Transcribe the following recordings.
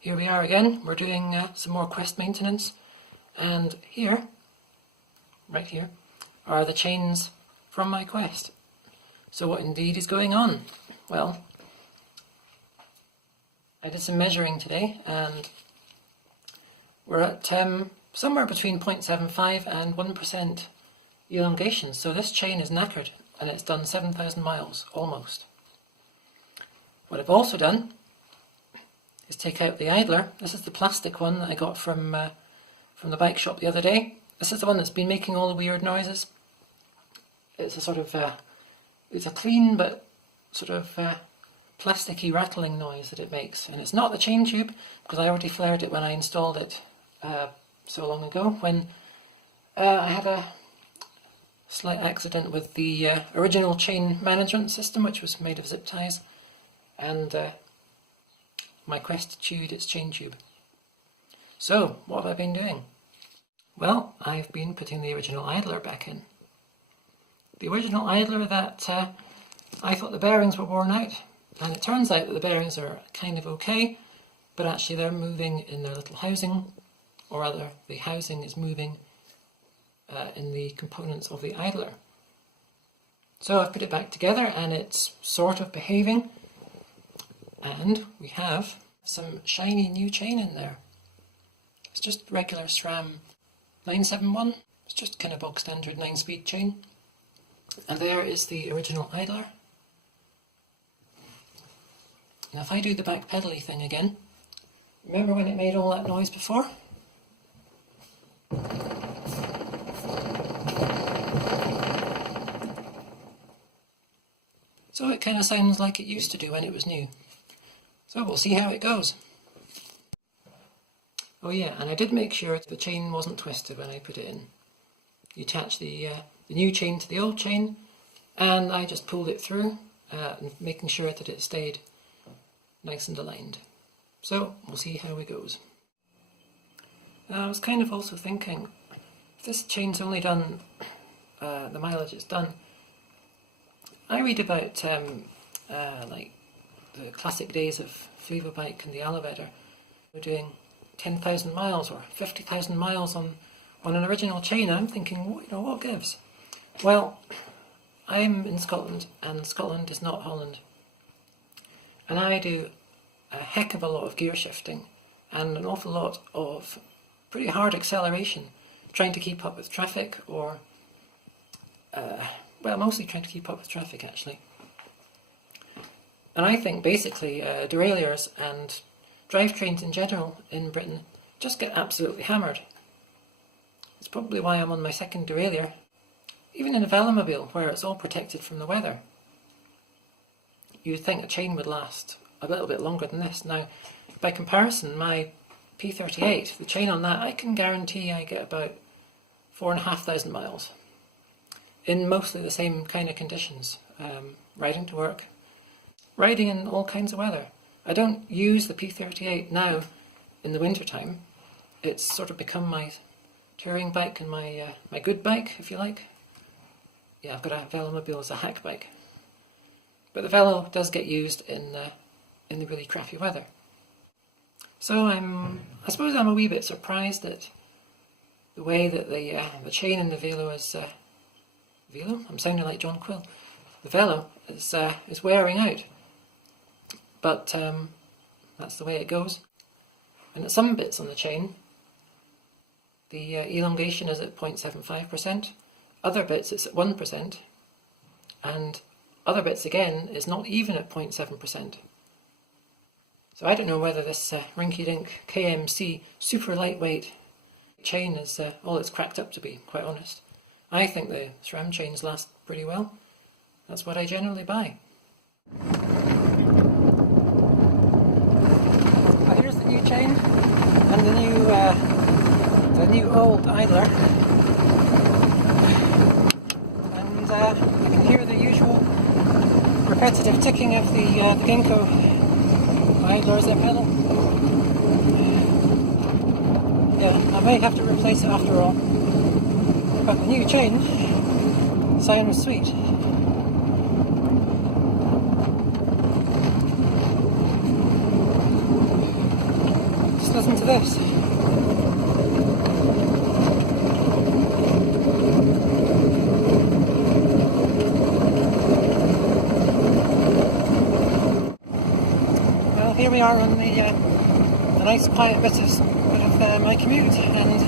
Here we are again. We're doing some more Quest maintenance, and here, right here, are the chains from my Quest. So what indeed is going on? Well, I did some measuring today, and we're at somewhere between 0.75 and 1% elongation. So this chain is knackered, and it's done 7,000 miles, almost. What I've also done is take out the idler. This is the plastic one that I got from the bike shop the other day. This is the one that's been making all the weird noises. It's a sort of, it's a clean but sort of plasticky rattling noise that it makes. And it's not the chain tube, because I already flared it when I installed it so long ago, when I had a slight accident with the original chain management system, which was made of zip ties, and my Quest chewed its chain tube. So, what have I been doing? Well, I've been putting the original idler back in. The original idler that I thought the bearings were worn out, and it turns out that the bearings are kind of okay, but actually they're moving in their little housing, or rather the housing is moving in the components of the idler. So I've put it back together and it's sort of behaving, and we have some shiny new chain in there. It's just regular SRAM 971. It's just kind of bog standard 9-speed chain. And there is the original idler. Now if I do the back pedally thing again, remember when it made all that noise before? So it kind of sounds like it used to do when it was new. So we'll see how it goes. Oh yeah, and I did make sure the chain wasn't twisted when I put it in. You attach the new chain to the old chain, and I just pulled it through, making sure that it stayed nice and aligned. So we'll see how it goes. I was kind of also thinking, if this chain's only done the mileage it's done, I read about like the classic days of Flevobike and the Alavedder. We're doing 10,000 miles or 50,000 miles on an original chain. I'm thinking, what gives? Well, I'm in Scotland, and Scotland is not Holland. And I do a heck of a lot of gear shifting and an awful lot of pretty hard acceleration, trying to keep up with traffic, or well, mostly trying to keep up with traffic actually. And I think basically derailleurs and drivetrains in general in Britain just get absolutely hammered. It's probably why I'm on my second derailleur. Even in a velomobile, where it's all protected from the weather, you'd think a chain would last a little bit longer than this. Now, by comparison, my P38, the chain on that, I can guarantee I get about 4,500 miles in mostly the same kind of conditions, riding to work, riding in all kinds of weather. I don't use the P38 now in the winter time. It's sort of become my touring bike and my good bike, if you like. Yeah, I've got a velomobile as a hack bike. But the velo does get used in the really crappy weather. So I suppose I'm a wee bit surprised at the way that the chain in the velo is velo? I'm sounding like John Quill. The velo is wearing out. But that's the way it goes. And at some bits on the chain, the elongation is at 0.75%. Other bits it's at 1%. And other bits again is not even at 0.7%. So I don't know whether this rinky-dink KMC super lightweight chain is all it's cracked up to be, quite honest. I think the SRAM chains last pretty well. That's what I generally buy. Well, here's the new chain and the new old idler. And I can hear the usual repetitive ticking of the Ginkgo idler as I pedal. Yeah, I may have to replace it after all. But the new chain sounds sweet. Just listen to this. Well, here we are on the nice quiet bit of my commute, and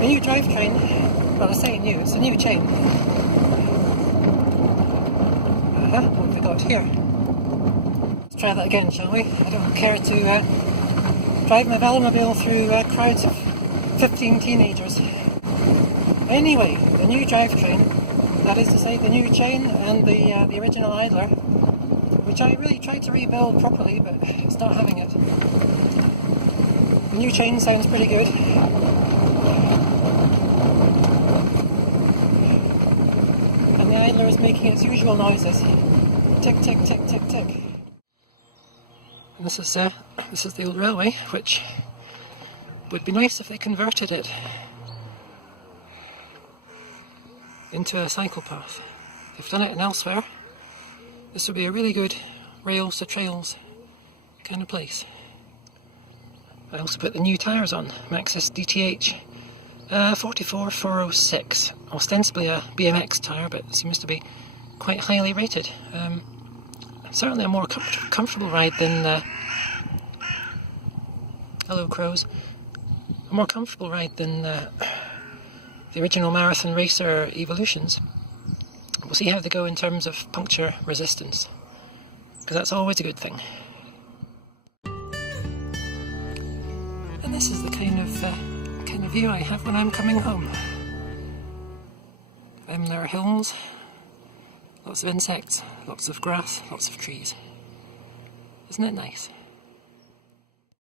the new drivetrain, well I say new, it's a new chain. What have we got here? Let's try that again, shall we? I don't care to drive my Velomobile through crowds of 15 teenagers. Anyway, the new drivetrain, that is to say the new chain and the original idler, which I really tried to rebuild properly, but it's not having it. The new chain sounds pretty good. And the idler is making its usual noises. Tick, tick, tick, tick, tick. And this is the old railway, which would be nice if they converted it into a cycle path. They've done it in elsewhere. This would be a really good rails to trails kind of place. I also put the new tyres on, Maxxis DTH 44406, ostensibly a BMX tyre, but seems to be quite highly rated. Certainly a more comfortable ride than hello crows. A more comfortable ride than the original Marathon Racer Evolutions. We'll see how they go in terms of puncture resistance, because that's always a good thing. And this is the kind of view I have when I'm coming home. There are hills, lots of insects, lots of grass, lots of trees. Isn't it nice?